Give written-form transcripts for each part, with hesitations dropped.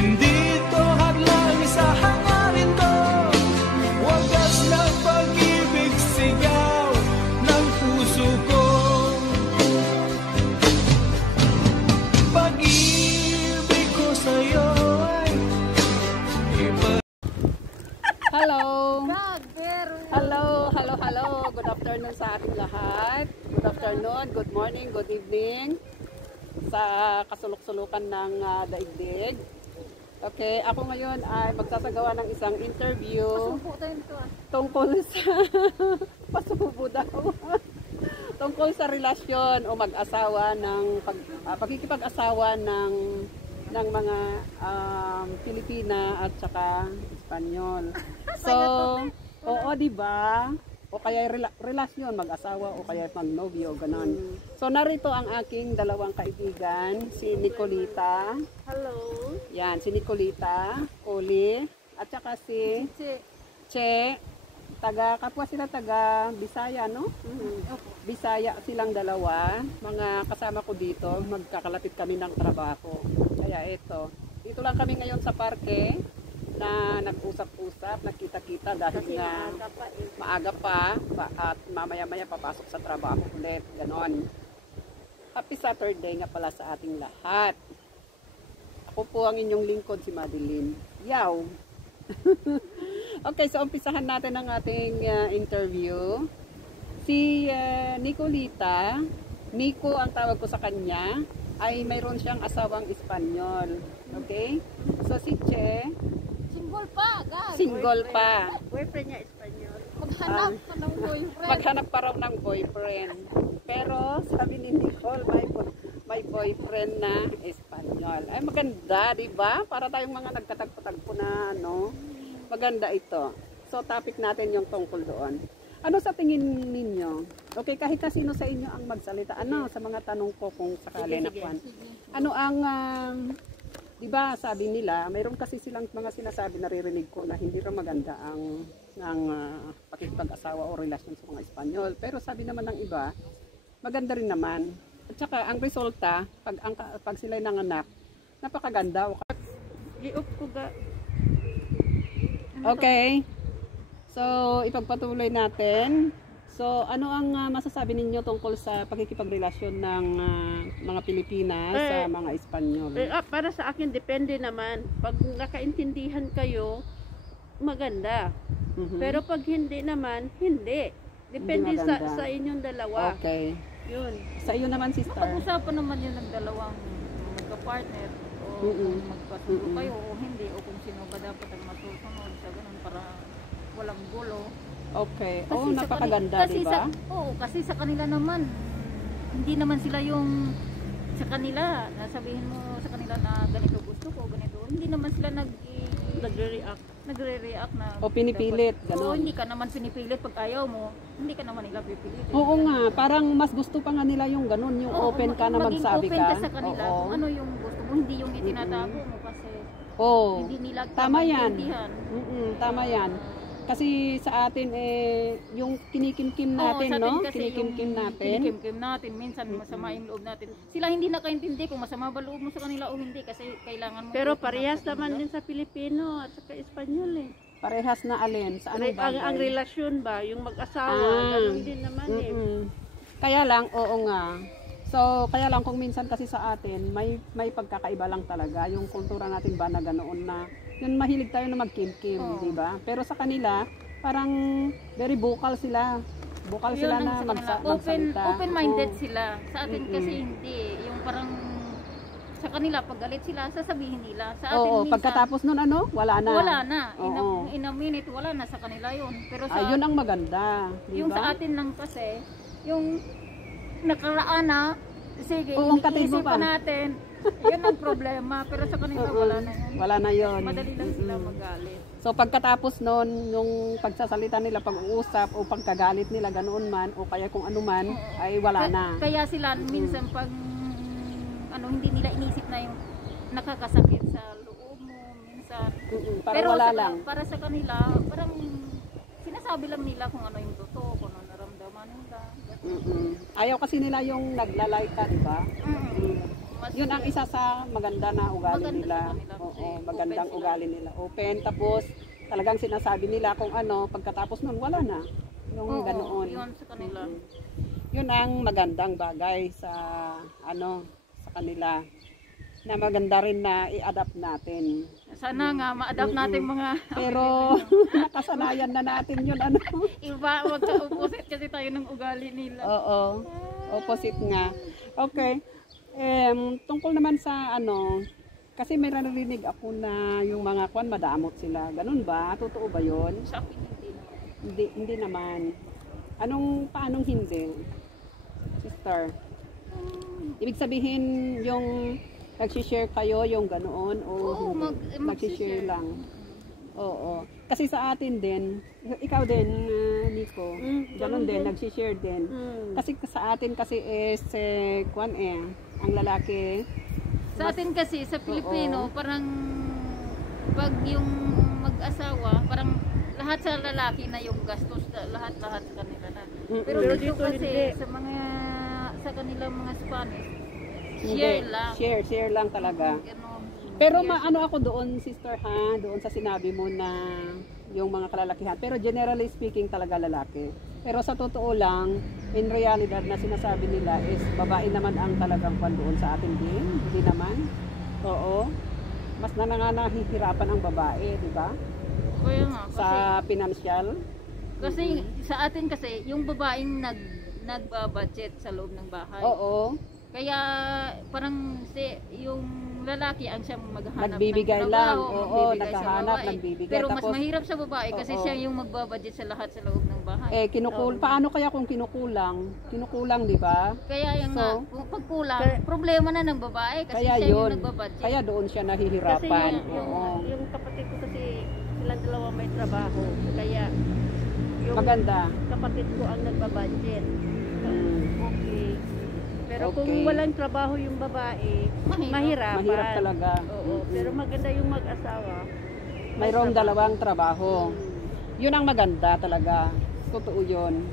Hindi to hadlang sa hangarin ko, wagas ng pag-ibig sigaw ng puso ko. Pag-ibig ko sa'yo ay iba. Hello! Hello! Good afternoon sa ating lahat. Good afternoon, good morning, good evening sa kasulok-sulukan ng daigdig. Okay, ako ngayon ay magsasagawa ng isang interview tungkol sa pasubo daw. Tungkol sa relasyon o mag-asawa ng pagkikipag-asawa ng mga Pilipina at saka Espanyol. So, oo, di ba? O kaya relasyon, mag-asawa o kaya mag-nobyo, ganon. So, narito ang aking dalawang kaibigan, si Nicolita. Hello. Yan, si Nicolita, Oli, at saka si Che. Kapwa sila taga Bisaya, no? Bisaya silang dalawa. Mga kasama ko dito, magkakalapit kami ng trabaho. Kaya ito, dito lang kami ngayon sa parke na nag-usap-usap, nagkita-kita dahil nga maaga pa at mamaya-maya papasok sa trabaho ulit. Ganon. Happy Saturday nga pala sa ating lahat. Ako po ang inyong lingkod, si Madeline. Yaw! Okay, so umpisahan natin ang ating interview. Si Nicolita, Nico ang tawag ko sa kanya, ay mayroon siyang asawang Espanyol. Okay? So si Che, single pa. Boyfriend niya Espanyol. Maghanap pa ng boyfriend. Maghanap pa raw ng boyfriend. Pero sabi ni Nicole, may boyfriend na Espanyol. Ay maganda, di ba? Para tayong mga nagtatagpo-tagpo na ano. Maganda ito. So topic natin yung tungkol doon. Ano sa tingin ninyo? Okay, kahit sino sa inyo ang magsalita. Ano sa mga tanong ko kung sakali na kuwan? Ano ang di ba sabi nila, mayroon kasi silang mga sinasabi, naririnig ko na hindi rin maganda ang pakikipag-asawa o relasyon sa mga Espanyol. Pero sabi naman ng iba, maganda rin naman. At saka ang resulta, pag sila'y nanganak, napakaganda. Okay. So, ipagpatuloy natin. So, ano ang masasabi ninyo tungkol sa pakikipagrelasyon ng mga Pilipinas sa mga Espanyol? Para sa akin, depende naman. Pag nakaintindihan kayo, maganda. Pero pag hindi naman, hindi. Depende sa inyong dalawa. Okay. Yun. Sa iyo naman, sister? Pag-usapan naman yun ng dalawang magka-partner o kung magpasulo kayo o hindi o kung sino ba dapat ang masusunod sa ganun para walang gulo. Okay. Oo, napakaganda, di ba? Oo, kasi sa kanila naman, hindi naman sila yung sa kanila, sabihin mo sa kanila na ganito gusto ko, ganito. Hindi naman sila nagre-react na o pinipilit, dapat, gano'n. Oo, hindi ka naman pinipilit pag ayaw mo, hindi ka naman nila pipilit. Oo nga, parang mas gusto pa nga nila yung gano'n, yung open ka na magsabi open ka. Sa kanila, kung ano yung gusto mo, hindi yung itinatago mo kasi hindi nila tama yan. maintindihan. Tama yan. Kasi sa atin yung kinikimkim natin, no? Kinikimkim natin, minsan masama yung loob natin. Sila hindi nakaintindi kung masama ba loob mo sa kanila o hindi kasi kailangan mo. Pero parehas naman din sa Pilipino at sa Espanyol eh. Parehas na alin? Sa anong bagay? Ang relasyon ba, yung mag-asawa, ganun din naman eh. Kaya lang, oo nga. So, kaya lang kung minsan kasi sa atin, may pagkakaiba lang talaga. Yung kultura natin ba na ganoon na, yun mahilig tayo na magkim-kim, di ba? Pero sa kanila, parang very vocal sila. Vocal sila na magsalita. Open-minded sila. Sa atin kasi hindi. Yung parang sa kanila, pag galit sila, sasabihin nila. Sa atin minsan, pagkatapos nun wala na. Wala na. In a minute, wala na sa kanila yun. Pero sa yun ang maganda. Diba? Yung sa atin lang kasi, yung nakaraan na, sige, iniisip pa natin, yun ang problema. Pero sa kanila, wala na yun. Wala na yun. Madali lang sila magalit. So pagkatapos nun, yung pagsasalita nila, pag-uusap o pagkagalit nila, ganoon man, o kaya kung ano man, ay wala na. Kaya sila, minsan pag hindi nila inisip na yung nakakasakit sa loob mo, minsan. Pero wala lang. Para sa kanila, parang sinasabi lang nila kung ano yung totoo, kung ano naramdaman nila. Ayaw kasi nila yung naglalay ka, di ba? mas Yun ang isa sa maganda na ugali Maganda nila. sa kanila kasi Oo, open magandang sila. ugali nila. Open, tapos talagang sinasabi nila kung ano, pagkatapos nun, wala na. Yung Oo, ganoon. yun sa kanila. Yun ang magandang bagay sa sa kanila na maganda rin na i-adapt natin. Sana nga ma-adapt natin mga Pero nakasanayan na natin yun iba, magka-opposite kasi tayo ng ugali nila. Oo. Opposite nga. Okay. Tungkol naman sa kasi may narinig ako na yung mga kwan madamot sila. Ganun ba? Totoo ba yun? Sa akin hindi naman. Hindi naman. Paanong hindi? Sister. Ibig sabihin yung nag-share kayo yung ganoon o Oo, hindi? mag-share Nag-share lang. Oo. Kasi sa atin din, ikaw din, Nico, ganun din, nag-share din. Kasi sa atin kasi is, ang lalaki, Sa atin kasi, sa Pilipino, parang pag yung mag-asawa, parang lahat sa lalaki na yung gastos, lahat-lahat sa kanila na. Pero dito kasi, sa kanilang mga Spanish, share lang. Share lang talaga. Ganon. Pero maano ako doon, sister ha, doon sa sinabi mo na yung mga kalalakihan. Pero generally speaking talaga lalaki. Pero sa totoo lang, in realidad na sinasabi nila is babae naman ang talagang kwan doon sa atin din. Hindi naman. Oo. Mas nahihirapan ang babae, di ba? Kaya nga, Sa pinansyal. kasi sa atin kasi, yung babaeng nagbabudget sa loob ng bahay. Oo. Kaya parang yung lalaki ang siyang maghahanap Nagbibigay ng lang. trabaho, Oo, magbibigay sa naghahanap, babae. nagbibigay. Pero mas Tapos, mahirap sa babae kasi Oo. siya yung magbabudget sa lahat sa loob ng bahay. Paano kaya kung kinukulang? Kinukulang, di ba? Kaya yung So, kung pagkulang, problema na ng babae kasi Kaya siya yun. yung nagbabudget. Kaya doon siya Kasi nahihirapan. Oo. yung kapatid ko kasi silang dalawa may trabaho. Kaya yung Maganda. kapatid ko ang nagbabudget. Mm. Okay. Pero Okay. kung walang trabaho yung babae, mahirapan. Mahirap talaga. Oo. Pero maganda yung mag-asawa. Mayroong dalawang trabaho. Yun ang maganda talaga. Totoo yun.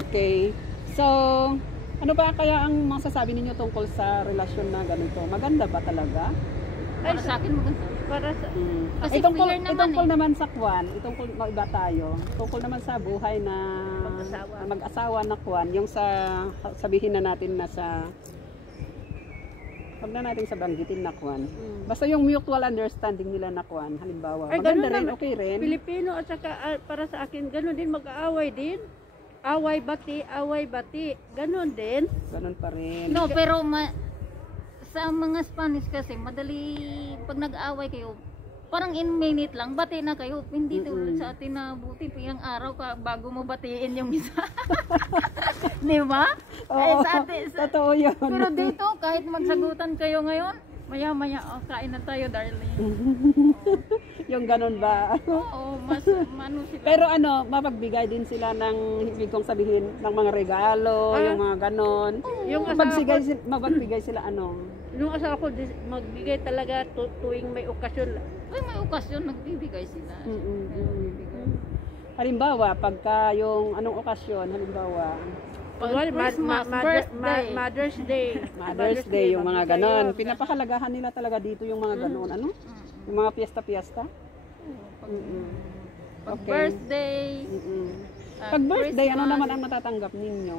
Okay. So, ano ba kaya ang masasabi ninyo tungkol sa relasyon na ganito? Maganda ba talaga? Para sa akin maganda. Para sa Kasi Itungkol fair naman naman sa kwan, itungkol iba tayo. Tungkol naman sa buhay na mag-asawa na kwan, yung sabihin na natin na wag na natin sa banggitin na kwan. Basta yung mutual understanding nila na kwan, halimbawa. Ay, Maganda ganun rin, naman. okay rin. Pilipino at saka para sa akin, ganun din mag-aaway din. Away bati. Ganun din. Ganun pa rin. No, pero sa mga Spanish kasi, madali, pag nag-aaway kayo, parang in minute lang, bati na kayo. Hindi tulad sa atin na buti, ilang araw ka bago mo batiin yung isa. Di ba? Oo, sa atin, totoo yun. pero dito, kahit magsagutan kayo ngayon, maya-maya, kain na tayo, darling. Yung ganun ba? Oo, mas mano sila. Pero mapagbigay din sila ng, ibig kong sabihin, ng mga regalo, yung mga ganon. Yung asawa ko, Mapagbigay sila yung asawa ko magbigay talaga tuwing may okasyon. Uy, may okasyon, nagbibigay sila. Halimbawa, pagka yung anong okasyon, halimbawa, Well, Christmas, birthday. Mother's Day, yung mga magbigay ganon. yun. Pinapahalagahan nila talaga dito yung mga ganon. Ano? Yung mga piyesta-piyesta. Pag Okay. birthday, Pag birthday, ano Christmas. naman ang matatanggap ninyo?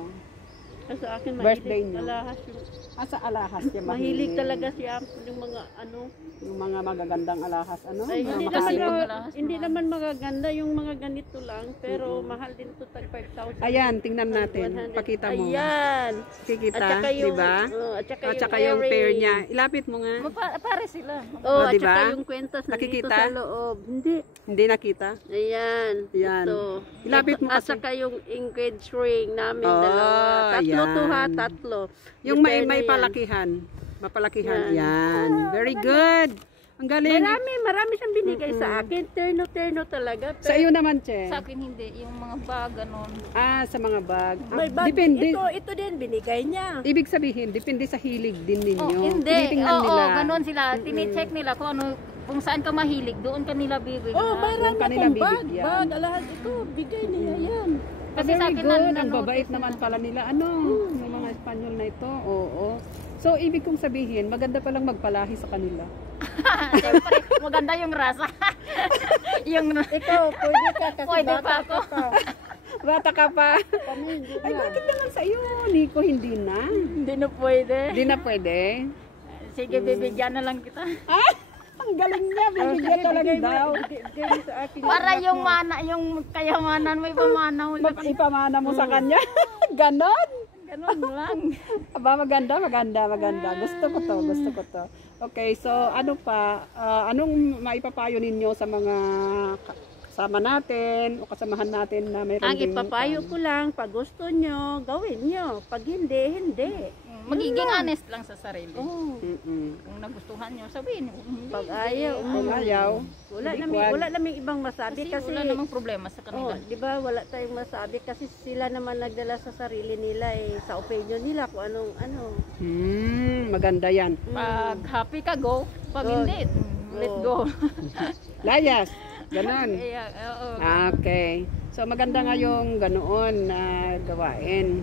Sa akin, Birthday mahilig niyo. alahas yung Sa alahas siya mahilig talaga siya yung mga Yung mga magagandang alahas, Ay, Mga hindi makasipag. naman, alahas, hindi naman magaganda yung mga ganito lang, pero mahal din to tag 5,000. Ayan, tingnan natin. 100. Pakita mo. Ayan. Kikita, At saka di yung, ba? At saka yung pair niya. Ilapit mo nga. pare sila. Oh, at diba? saka yung kwentas nandito Nakikita? sa loob. Hindi. Hindi nakita? Ayan. Yan. Ito. Ilapit mo At kasi. saka yung engaged ring namin Oh, dalawa. Tatlo to ha, yan. tatlo. Yung may Depende yan. palakihan. Mapalakihan. Yan. Yan. Very good. Ang galing. Marami siyang binigay sa akin. Terno talaga. Sa iyo naman, Che. Sa akin hindi, yung mga bag, ganon. Sa mga bag. May bag. Depende. Ito din binigay niya. Ibig sabihin, depende sa hilig din ninyo. Hindi. Tinitingnan Oo, nila. ganon sila. Tinicheck nila kung kung saan ka mahilig, doon ka nila bibigyan. Mayroon Yung kanila akong bag. bibigyan. Bag, alahas ito. Bigay niya yan. Kasi sa Very akin good. Ang nanonotice babait na. naman pala nila. Yung mga Espanyol na ito. Oo. So, ibig kong sabihin, maganda palang magpalahi sa kanila. Siyempre, maganda yung rasa. yung Ikaw, pwede ka kasi Pwede bata pa ako. ka pa. Bata ka pa. Kami hindi Ay, na. bakit naman sa iyo, Nico, hindi na? hindi na pwede. Hindi na pwede. Sige, bibigyan na lang kita. Ah, ang galing niya, bibigyan talaga daw. Bigay mo sa akin. Para yung mana, yung kayamanan mo ipamana mo. Ipamana mo sa kanya. Ganon. Ganun lang. Aba, maganda. Gusto ko to. Okay, so ano pa, anong maipapayo ninyo sa mga kasama natin o kasamahan natin na mayroon Ang ipapayo ko lang, pag gusto nyo, gawin nyo. Pag hindi, hindi. Magiging honest lang sa sarili. Oh, Kung nagustuhan nyo, sabihin nyo. Kung hindi, pag ayaw. Kung ayaw, Wala namang ibang masabi kasi kasi, wala namang problema sa oh, kanila. di ba wala tayong masabi kasi sila naman nagdala sa sarili nila sa opinion nila kung anong ano. maganda yan. Pag happy ka, go. Pag hindi, let go. Layas, ganon. Kaya, oo. Okay. So maganda nga yung ganoon na gawain.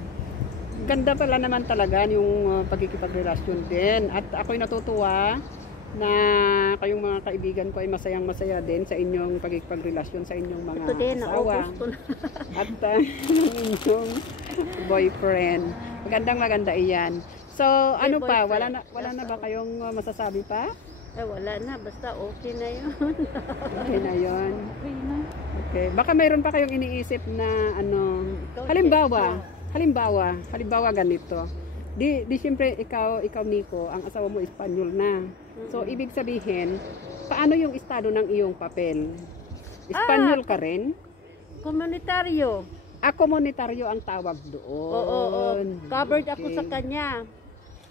Ganda pala naman talaga yung pagkikipagrelasyon din. At ako'y natutuwa na kayong mga kaibigan ko ay masayang-masaya din sa inyong pagkikipagrelasyon sa inyong mga Ito din, asawa. naubos ko na. At yung inyong boyfriend. Maganda iyan. So ano pa? boyfriend. Wala na ba kayong masasabi pa? Wala na, basta okay na yun. Okay na yun. Okay na. Okay. Baka mayroon pa kayong iniisip na ano, halimbawa ganito. Di siyempre ikaw Nico, ang asawa mo Espanyol na. So ibig sabihin, paano yung estado ng iyong papel? Espanyol ka rin? Komunitaryo. Komunitaryo ang tawag doon. Oo. Covered ako Okay. sa kanya.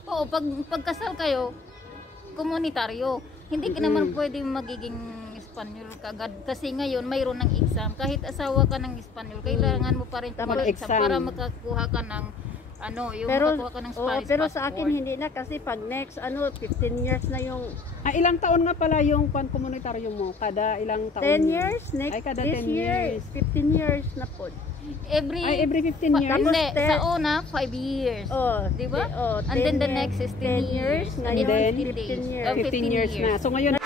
Oo, pagkasal kayo, komunitaryo. Hindi ka naman pwede magiging Espanyol kagad. Kasi ngayon, mayroon ng exam. Kahit asawa ka ng Espanyol, kailangan mo pa rin mag-exam Mag-exam. para makakuha ka ng yung Pero, makakuha ka ng oo, Spanish pero sa akin passport. hindi na kasi pag next 15 years na yung Ilang taon nga pala yung komunitaryo mo? Kada ilang taon? 10 years next Ay, kada this 10 year, years. 15 years na po. Every 15 years? Tapos Hindi, 10 sa una, 5 years. Oh, Di ba? Oh, And then the next is 10 years. And then 15 days. 15 years. 15 years na. So ngayon